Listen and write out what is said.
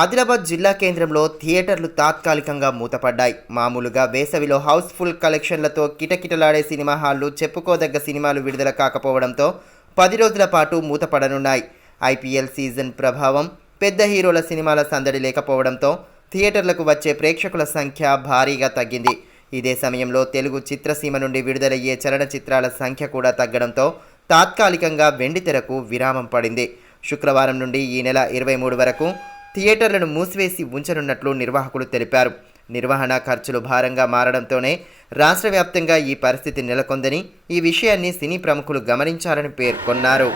ఆదిలాబాద్ జిల్లా కేంద్రంలో థియేటర్లు తాత్కాలికంగా మూతపడ్డాయి. మామూలుగా వేసవిలో హౌస్ఫుల్ కలెక్షన్లతో కిటకిటలాడే సినిమా హాళ్లు చెప్పుకోదగ్గ సినిమాలు విడుదల కాకపోవడంతో 10 రోజుల పాటు మూతపడనున్నాయి. ఐపీఎల్ సీజన్ ప్రభావం, పెద్ద హీరోల సినిమాల సందడి లేకపోవడంతో థియేటర్లకు వచ్చే ప్రేక్షకుల సంఖ్య భారీగా తగ్గింది. ఇదే సమయంలో తెలుగు చిత్రసీమ నుండి విడుదలయ్యే చలనచిత్రాల సంఖ్య కూడా తగ్గడంతో తాత్కాలికంగా వెండితెరకు విరామం పడింది. శుక్రవారం నుండి ఈ నెల 23 వరకు థియేటర్లను మూసివేసి ఉంచనున్నట్లు నిర్వాహకులు తెలిపారు. నిర్వహణ ఖర్చులు భారంగా మారడంతోనే రాష్ట్ర వ్యాప్తంగా ఈ పరిస్థితి నెలకొందని, ఈ విషయాన్ని సినీ ప్రముఖులు గమనించాలని పేర్కొన్నారు.